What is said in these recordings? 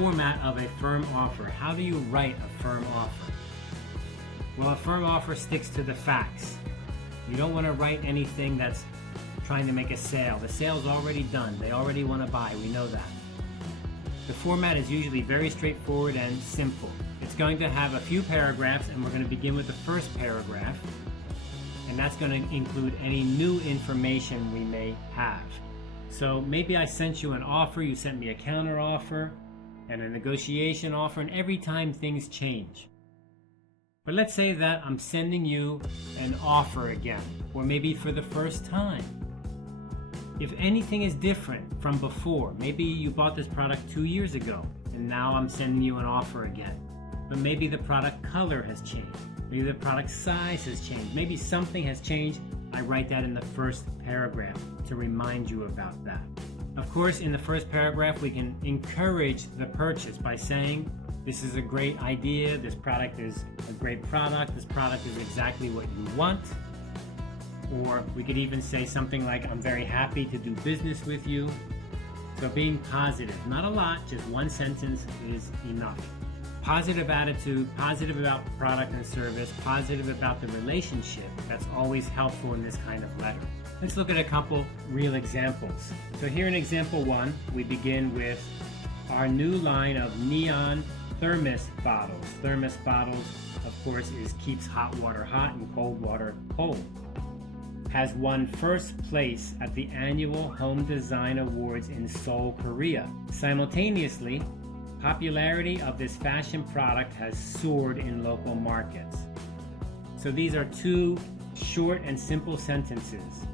format of a firm offer. How do you write a firm offer? Well, a firm offer sticks to the facts. You don't want to write anything that's trying to make a sale. The sale's already done. They already want to buy. We know that. The format is usually very straightforward and simple. It's going to have a few paragraphs, and we're going to begin with the first paragraph, and that's going to include any new information we may have. So maybe I sent you an offer, you sent me a counter offer and a negotiation offer, and every time things change. But let's say that I'm sending you an offer again, or maybe for the first time. If anything is different from before, maybe you bought this product 2 years ago, and now I'm sending you an offer again. But maybe the product color has changed. Maybe the product size has changed. Maybe something has changed. I write that in the first paragraph to remind you about that. Of course, in the first paragraph, we can encourage the purchase by saying, this is a great idea, this product is a great product, this product is exactly what you want. Or we could even say something like, I'm very happy to do business with you. So being positive, not a lot, just one sentence is enough. Positive attitude, positive about the product and service, positive about the relationship. That's always helpful in this kind of letter. Let's look at a couple real examples. So here in example 1, we begin with our new line of neon thermos bottles. Thermos bottles, of course, keeps hot water hot and cold water cold. Has won first place at the annual Home Design Awards in Seoul, Korea. Simultaneously, popularity of this fashion product has soared in local markets. So these are two short and simple sentences.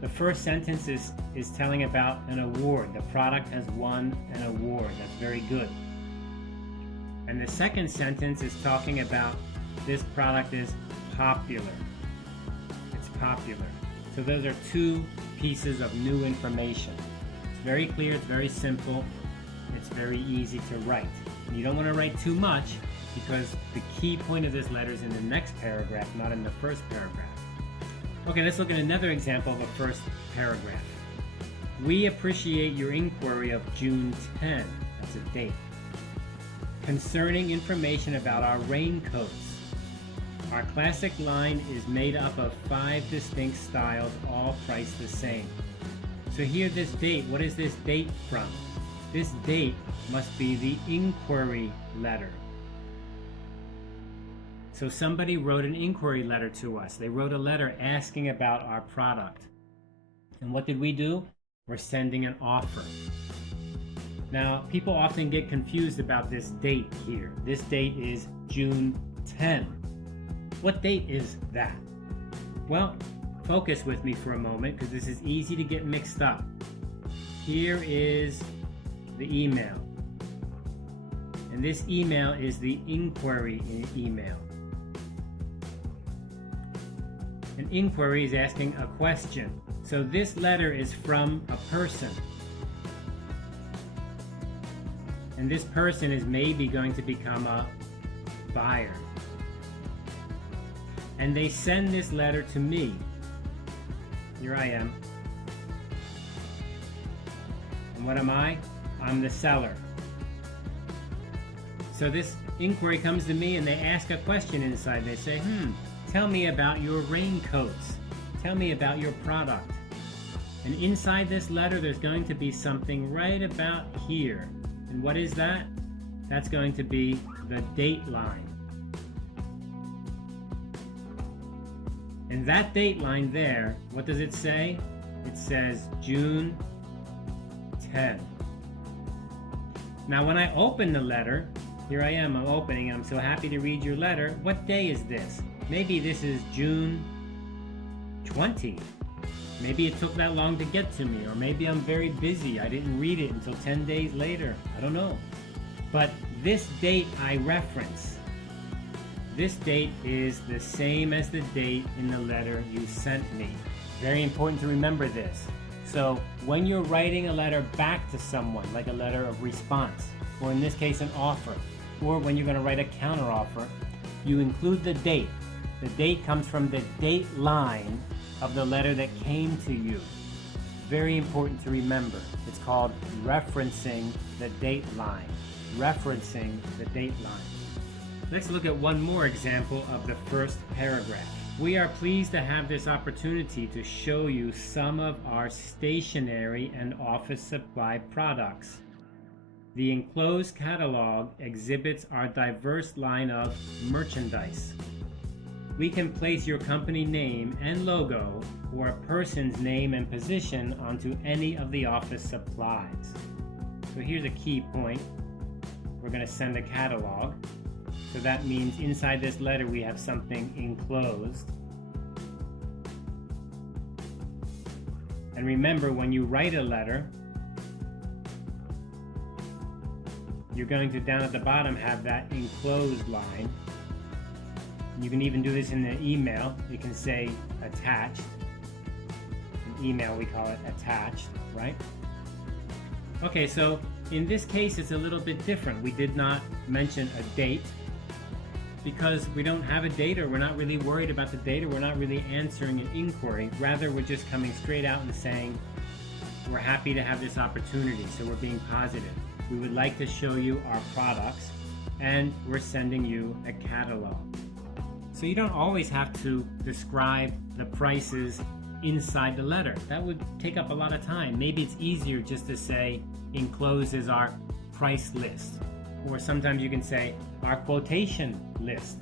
The first sentence is telling about an award. The product has won an award. That's very good. And the second sentence is talking about this product is popular. It's popular. So those are two pieces of new information. It's very clear, it's very simple, it's very easy to write. You don't want to write too much because the key point of this letter is in the next paragraph, not in the first paragraph. Okay, let's look at another example of a first paragraph. We appreciate your inquiry of June 10, that's a date, concerning information about our raincoats. Our classic line is made up of 5 distinct styles, all priced the same. So here this date, what is this date from? This date must be the inquiry letter. So somebody wrote an inquiry letter to us. They wrote a letter asking about our product. And what did we do? We're sending an offer. Now, people often get confused about this date here. This date is June 10. What date is that? Well, focus with me for a moment because this is easy to get mixed up. Here is the email. And this email is the inquiry email. An inquiry is asking a question. So this letter is from a person. And this person is maybe going to become a buyer. And they send this letter to me. Here I am. And what am I? I'm the seller. So this inquiry comes to me and they ask a question inside. They say, tell me about your raincoats. Tell me about your product. And inside this letter, there's going to be something right about here. And what is that? That's going to be the date line. And that date line there, what does it say? It says June 10. Now when I open the letter, here I am, I'm opening, I'm so happy to read your letter. What day is this? Maybe this is June 20. Maybe it took that long to get to me, or maybe I'm very busy. I didn't read it until 10 days later. I don't know. But this date I reference, this date is the same as the date in the letter you sent me. Very important to remember this. So when you're writing a letter back to someone, like a letter of response, or in this case an offer, or when you're going to write a counteroffer, you include the date. The date comes from the date line of the letter that came to you. Very important to remember. It's called referencing the date line. referencing the date line. Let's look at one more example of the first paragraph. We are pleased to have this opportunity to show you some of our stationery and office supply products. The enclosed catalog exhibits our diverse line of merchandise. We can place your company name and logo or a person's name and position onto any of the office supplies. So here's a key point. We're going to send a catalog. So that means inside this letter we have something enclosed. And remember, when you write a letter, you're going to, down at the bottom, have that enclosed line. You can even do this in the email. You can say attached. In email we call it attached, right? Okay, so in this case it's a little bit different. We did not mention a date because we don't have a date, or we're not really worried about the date, or we're not really answering an inquiry. Rather, we're just coming straight out and saying we're happy to have this opportunity, so we're being positive. We would like to show you our products, and we're sending you a catalog. So you don't always have to describe the prices inside the letter. That would take up a lot of time. Maybe it's easier just to say enclosed is our price list. Or sometimes you can say our quotation list.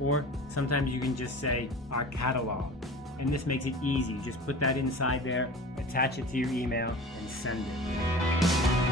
Or sometimes you can just say our catalog. And this makes it easy. Just put that inside there, attach it to your email, and send it.